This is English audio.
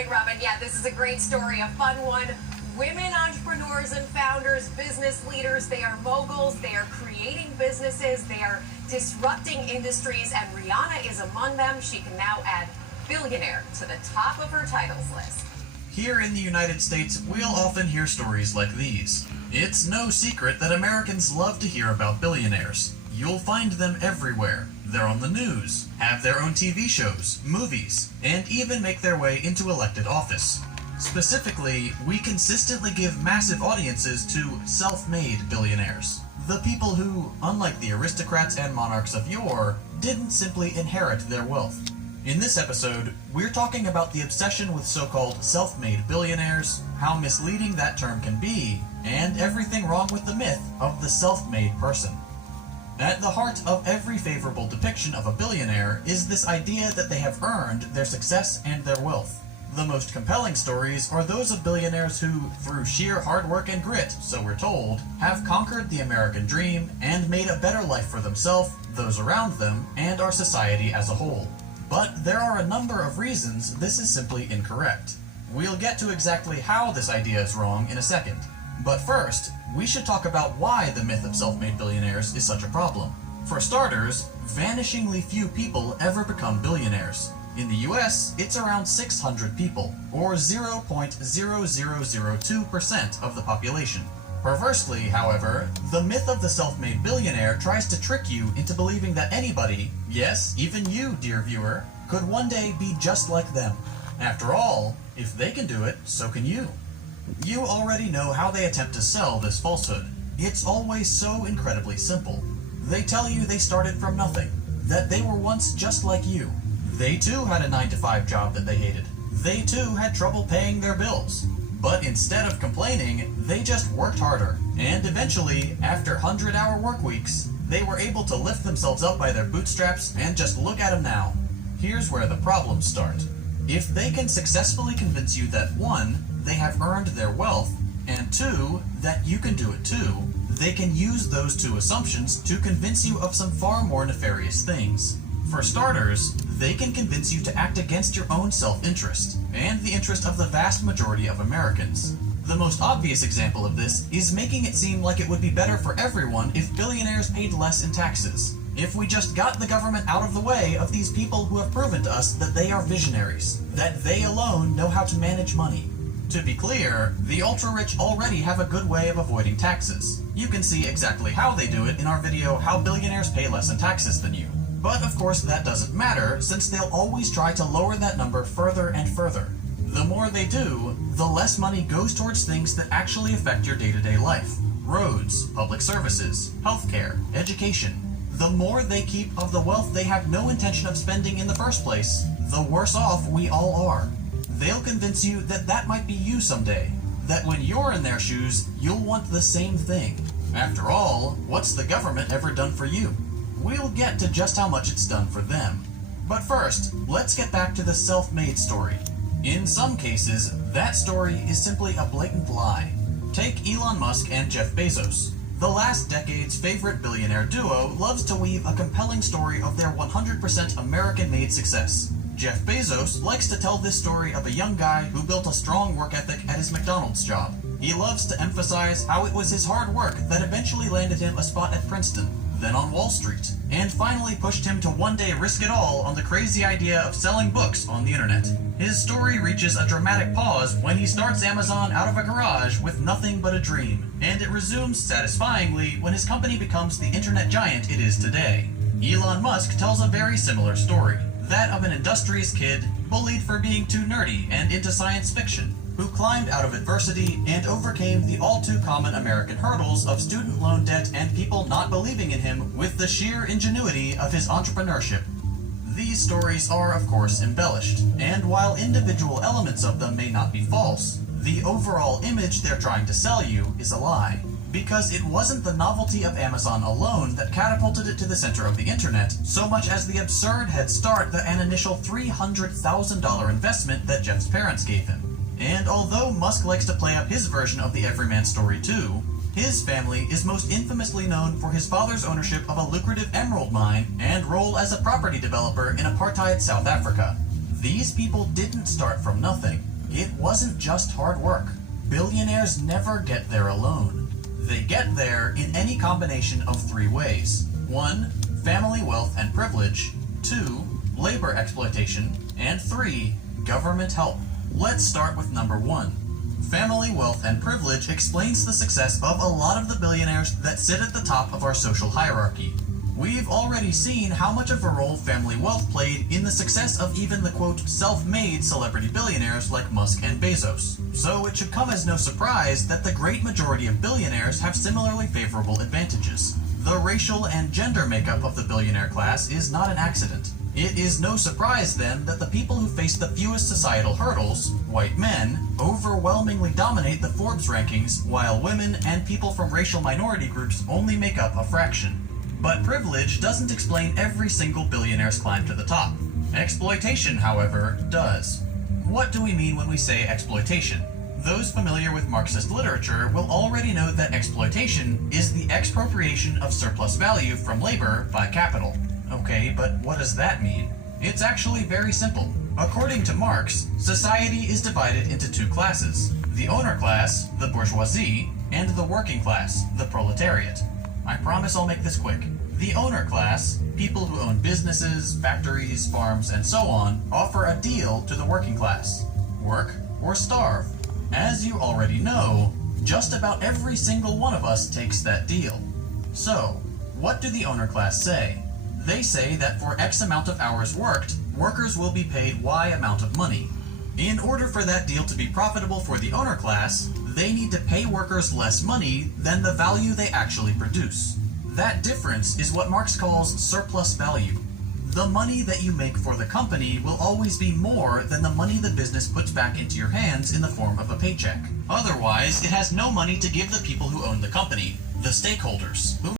morning, Robin. Yeah, this is a great story, a fun one. Women entrepreneurs and founders, business leaders, they are moguls, they are creating businesses, they are disrupting industries, and Rihanna is among them. She can now add billionaire to the top of her titles list. Here in the United States, we'll often hear stories like these. It's no secret that Americans love to hear about billionaires. You'll find them everywhere. They're on the news, have their own TV shows, movies, and even make their way into elected office. Specifically, we consistently give massive audiences to self-made billionaires. The people who, unlike the aristocrats and monarchs of yore, didn't simply inherit their wealth. In this episode, we're talking about the obsession with so-called self-made billionaires, how misleading that term can be, and everything wrong with the myth of the self-made person. At the heart of every favorable depiction of a billionaire is this idea that they have earned their success and their wealth. The most compelling stories are those of billionaires who, through sheer hard work and grit, so we're told, have conquered the American dream and made a better life for themselves, those around them, and our society as a whole. But there are a number of reasons this is simply incorrect. We'll get to exactly how this idea is wrong in a second. But first, we should talk about why the myth of self-made billionaires is such a problem. For starters, vanishingly few people ever become billionaires. In the US, it's around 600 people, or 0.0002% of the population. Perversely, however, the myth of the self-made billionaire tries to trick you into believing that anybody, yes, even you, dear viewer, could one day be just like them. After all, if they can do it, so can you. You already know how they attempt to sell this falsehood. It's always so incredibly simple. They tell you they started from nothing, that they were once just like you. They too had a 9-to-5 job that they hated. They too had trouble paying their bills. But instead of complaining, they just worked harder. And eventually, after 100-hour work weeks, they were able to lift themselves up by their bootstraps and just look at them now. Here's where the problems start. If they can successfully convince you that 1, they have earned their wealth, and 2, that you can do it too, they can use those two assumptions to convince you of some far more nefarious things. For starters, they can convince you to act against your own self-interest, and the interest of the vast majority of Americans. The most obvious example of this is making it seem like it would be better for everyone if billionaires paid less in taxes. If we just got the government out of the way of these people who have proven to us that they are visionaries, that they alone know how to manage money. To be clear, the ultra-rich already have a good way of avoiding taxes. You can see exactly how they do it in our video How Billionaires Pay Less in Taxes Than You. But of course that doesn't matter, since they'll always try to lower that number further and further. The more they do, the less money goes towards things that actually affect your day-to-day life. Roads, public services, healthcare, education. The more they keep of the wealth they have no intention of spending in the first place, the worse off we all are. They'll convince you that that might be you someday, that when you're in their shoes, you'll want the same thing. After all, what's the government ever done for you? We'll get to just how much it's done for them. But first, let's get back to the self-made story. In some cases, that story is simply a blatant lie. Take Elon Musk and Jeff Bezos. The last decade's favorite billionaire duo loves to weave a compelling story of their 100% American-made success. Jeff Bezos likes to tell this story of a young guy who built a strong work ethic at his McDonald's job. He loves to emphasize how it was his hard work that eventually landed him a spot at Princeton, then on Wall Street, and finally pushed him to one day risk it all on the crazy idea of selling books on the internet. His story reaches a dramatic pause when he starts Amazon out of a garage with nothing but a dream, and it resumes satisfyingly when his company becomes the internet giant it is today. Elon Musk tells a very similar story, that of an industrious kid bullied for being too nerdy and into science fiction, who climbed out of adversity and overcame the all-too-common American hurdles of student loan debt and people not believing in him with the sheer ingenuity of his entrepreneurship. These stories are, of course, embellished, and while individual elements of them may not be false, the overall image they're trying to sell you is a lie. Because it wasn't the novelty of Amazon alone that catapulted it to the center of the internet, so much as the absurd head start that an initial $300,000 investment that Jeff's parents gave him. And although Musk likes to play up his version of the everyman story too, his family is most infamously known for his father's ownership of a lucrative emerald mine and role as a property developer in apartheid South Africa. These people didn't start from nothing. wasn't just hard work. Billionaires never get there alone. They get there in any combination of 3 ways. 1. Family wealth and privilege. 2. Labor exploitation. And 3. Government help. Let's start with number 1. Family wealth and privilege explains the success of a lot of the billionaires that sit at the top of our social hierarchy. We've already seen how much of a role family wealth played in the success of even the quote self-made celebrity billionaires like Musk and Bezos. So it should come as no surprise that the great majority of billionaires have similarly favorable advantages. The racial and gender makeup of the billionaire class is not an accident. It is no surprise then that the people who face the fewest societal hurdles, white men, overwhelmingly dominate the Forbes rankings, while women and people from racial minority groups only make up a fraction. But privilege doesn't explain every single billionaire's climb to the top. Exploitation, however, does. What do we mean when we say exploitation? Those familiar with Marxist literature will already know that exploitation is the expropriation of surplus value from labor by capital. Okay, but what does that mean? It's actually very simple. According to Marx, society is divided into 2 classes: the owner class, the bourgeoisie, and the working class, the proletariat. I promise I'll make this quick. The owner class, people who own businesses, factories, farms, and so on, offer a deal to the working class: work or starve. As you already know, just about every single one of us takes that deal. So, what do the owner class say? They say that for X amount of hours worked, workers will be paid Y amount of money. In order for that deal to be profitable for the owner class, they need to pay workers less money than the value they actually produce. That difference is what Marx calls surplus value. The money that you make for the company will always be more than the money the business puts back into your hands in the form of a paycheck. Otherwise, it has no money to give the people who own the company, the stakeholders, who